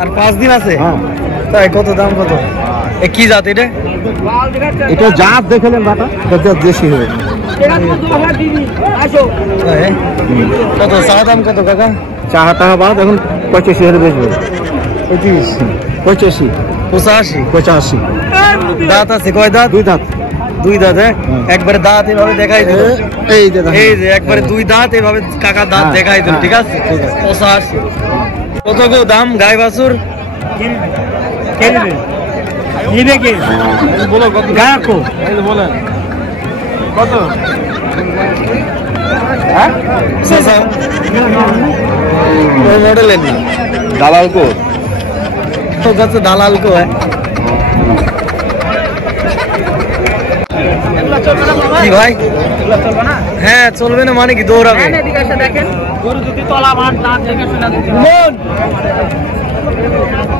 আর 5 দিন আছে। তাই কত দাম কত? এ কি জাত এটা? এটা জাত দেখলেন বাটা, এটা দেশি হবে। কত চা দাম কত কাকা? চা টাকা বাদ এখন 85,000 বেচবে। 35 85 85 85। দাঁত আছে কয় দাঁত? 2 দাঁত। 2 দাঁত। একবারে দাঁত এভাবে দেখাই দিল। এই যে এই যে একবারে 2 দাঁত এভাবে কাকা দাঁত দেখাই দিল। ঠিক আছে 85। কত গো দাম গাই বাছুর? নিবে কি বলো কত? গায়কো এই বলেন কত? হ্যাঁ ওই মডেলের না দালাল কো তো কাছে দালাল কো কি ভাই? হ্যাঁ চলবে না মানে কি দৌড়াবে?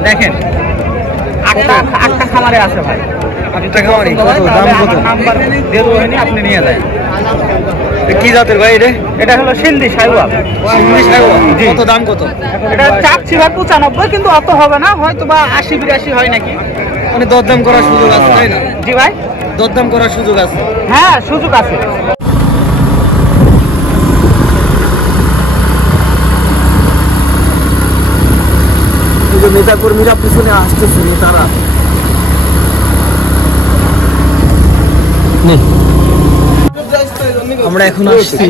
দেখেন আটটা খামারে আছে ভাই। 8টা খামারি কত দাম কত? আপনি নিয়ে যায়। কি জাতের ভাই এটা? এটা হলো সিন্ধি সাইওয়াল। কত দাম কত? এটা চাচ্ছি ভাই 95, কিন্তু অত হবে না, হয়তো বা 80-82 হয় নাকি। মানে দরদাম করার সুযোগ আছে তাই না? জি ভাই, দরদাম করার সুযোগ আছে। হ্যাঁ সুযোগ আছে। নেতা কর্মীরা পিছনে আসতেছে, নেতারা আমরা এখন আসছি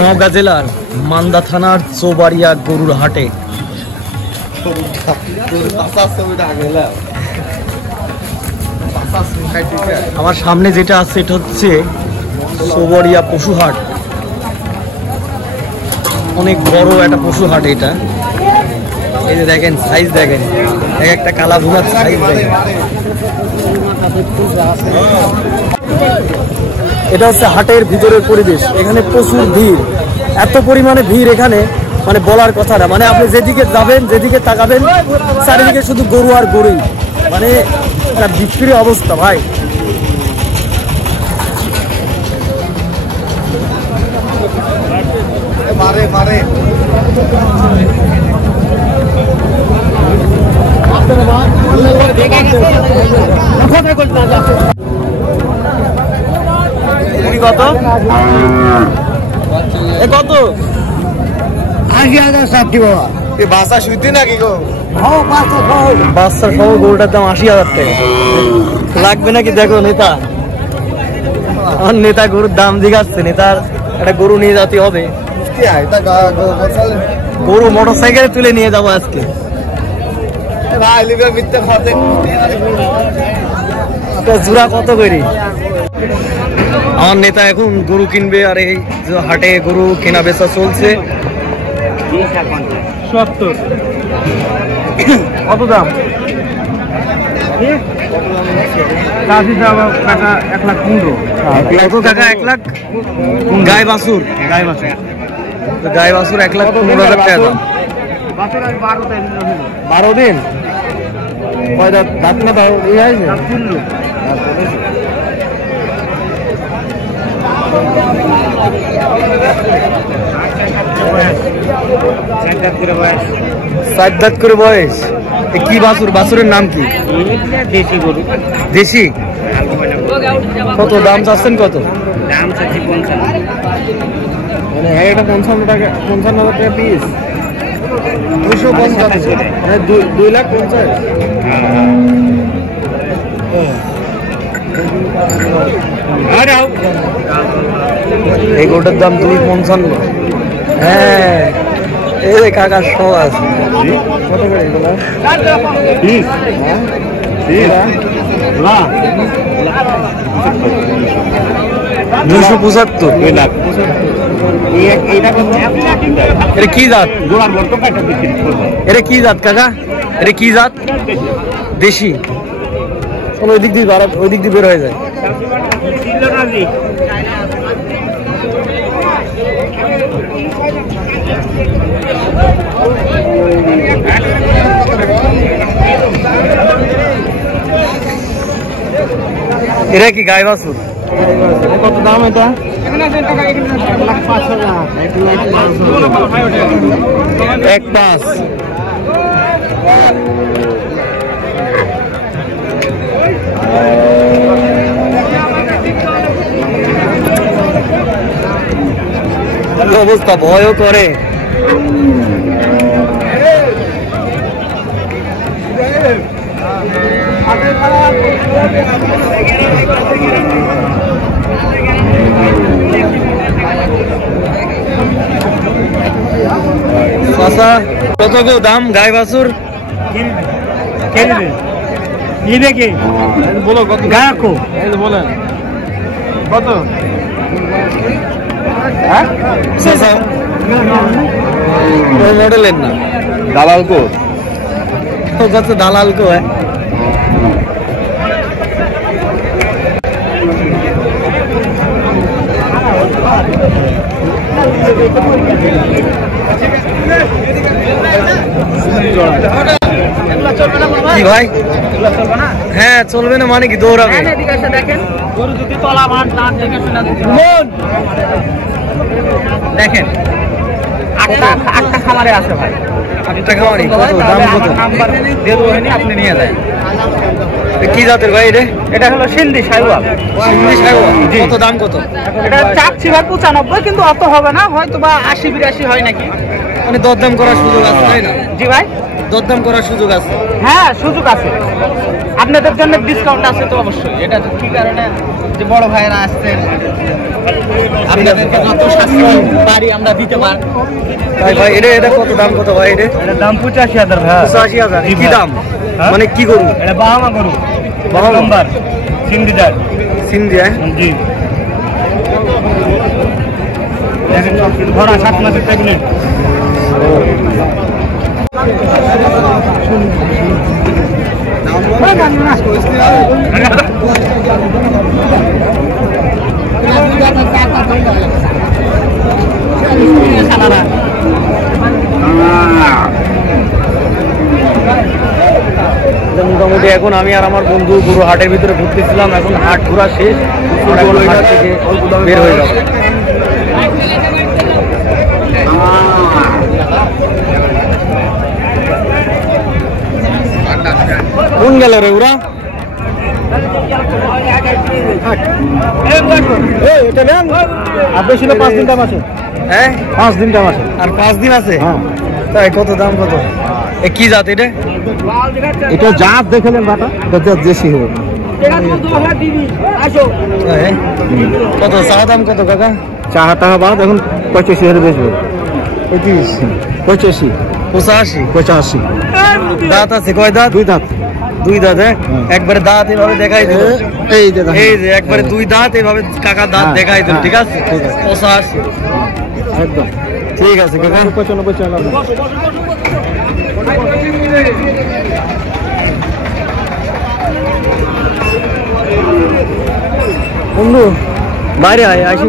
নওগাঁ জেলার মান্দা থানার চৌবাড়িয়া গরুর হাটে। আমার সামনে যেটা আছে এটা হচ্ছে চৌবাড়িয়া পশু হাট। অনেক বড় একটা পশু হাট এটা। এই যে দেখেন সাইজ দেখেন, এক একটা কালা ভুনার সাইজ দেখেন। এটা হচ্ছে হাটের ভিতরের পরিবেশ। এখানে প্রচুর ভিড়, এত পরিমাণে ভিড় এখানে মানে বলার কথা না। মানে আপনি যেদিকে যাবেন, যেদিকে তাকাবেন, চারিদিকে শুধু গরু আর গরুই। মানে একটা বিক্রি অবস্থা ভাই। মারে মারে কত? কত? 80,000 ষাটটি বাবা। এই বাচ্চা শুইতে নাকি গো? বাচ্চা সহ গরুটার দাম 80,000 টাকা। লাগবে নাকি দেখো নেতা? আমার নেতা গরুর দাম জিগাচ্ছে। নেতার একটা গরু নিয়ে যেতে হবে। গরু মোটর সাইকেলে তুলে নিয়ে যাবো আজকে। জোড়া কত করে? আমার নেতা এখন গরু কিনবে, আর এই হাটে গরু কেনা বেচা চলছে। 70। কত দাম? কাকা 1,15,000। কত কাকা? 1 লাখ? গাই বাছুর? গাই বাছুর 1,15,000 টাকা দাম। 12 দিন? কয় দাঁত? দাঁত না দাও এই আছে? সাত দাঁত করে বয়স। কি বাছুর? বাছুরের নাম কি? দেশি গরু। দেশি? কত দাম চাচ্ছেন? কত দাম চাচ্ছি 55। মানে এটা 55 টাকা, 55,000 টাকা পিস। 250, 2,50,000। এই গরুটার দাম 255। হ্যাঁ এই কাকা সব আছে। কত করে এগুলো? 275। এটা কি জাত? এটা কি জাত কাকা? এটা কি জাত? দেশি? ওই দিক দিয়ে ওই দিক দিয়ে বের হয়ে যায়। এরা কি গাই বাছুর? কত দাম এটা? 1,05,000। 1,05,000। কি অবস্থা, ভয়ও করে। কত গো দাম গাই বাছুর? বলো কত বলেন কত? মডেলের না দালাল কো কত দালাল কো কি ভাই? হ্যাঁ চলবে না মানে কি দৌড়াবে? দেখেন আটটা খামারে আছে ভাই, আটটা খামারে দাম কত? আপনি নিয়ে যায়। কি জাতের ভাই এটা? এটা হলো সিন্ধি সাইওয়াল। সিন্ধি সাইওয়াল কত দাম কত? এটা চাচ্ছি ভাই 95, কিন্তু অত হবে না, হয়তো বা 80-82 হয় নাকি। মানে দরদাম করার সুযোগ আছে তাই না? জি ভাই, দরদাম করার সুযোগ আছে। হ্যাঁ সুযোগ আছে, আপনাদের জন্য ডিসকাউন্ট আছে তো অবশ্যই। এটা কি কারণে যে বড় ভাইরা আসছেন, আপনাদেরকে যত সাশ্রয় পারি আমরা দিতে পারি। ভাই ভাই এটা কত দাম কত ভাই? এটা দাম 85,000 ভাই। 85,000 কি দাম? মানে কি গরু? এটা বাহামা গরু, বাহামা নাম্বার সিন্ধি জাত। সিন্ধি? জি। দেখেন ভরা 7 মাসের প্রেগন্যান্ট। মোটামুটি এখন আমি আর আমার বন্ধু পুরো হাটের ভিতরে ঘুরতেছিলাম। এখন হাট ঘোরা শেষ, হাট থেকে বের হয়ে যাবো। কোন গেল রে ওরা? আপনি ছিল 5 দিন টাইম আছে। হ্যাঁ 5 দিন টাইম আছে। আর 5 দিন আছে? তাই কত দাম কত? কি জাত এটা? এটা জাত দেখলেন বাটা, এটা দেশি হবে। কত চা দাম কত কাকা? 4 টাকা বাদ, এখন 85,000 বেচবো। 85 85 85 85। দাঁত আছে কয় দাঁত? 2 দাঁত। 2 দাঁত? একবারে দাঁত এভাবে দেখাই দিল। এই যে একবারে 2 দাঁত এভাবে কাকা দাঁত দেখাই দিল। ঠিক আছে 85 একদম ঠিক আছে কাকা। 95 চালাবো। বন্ধু বাইরে আয় আসি।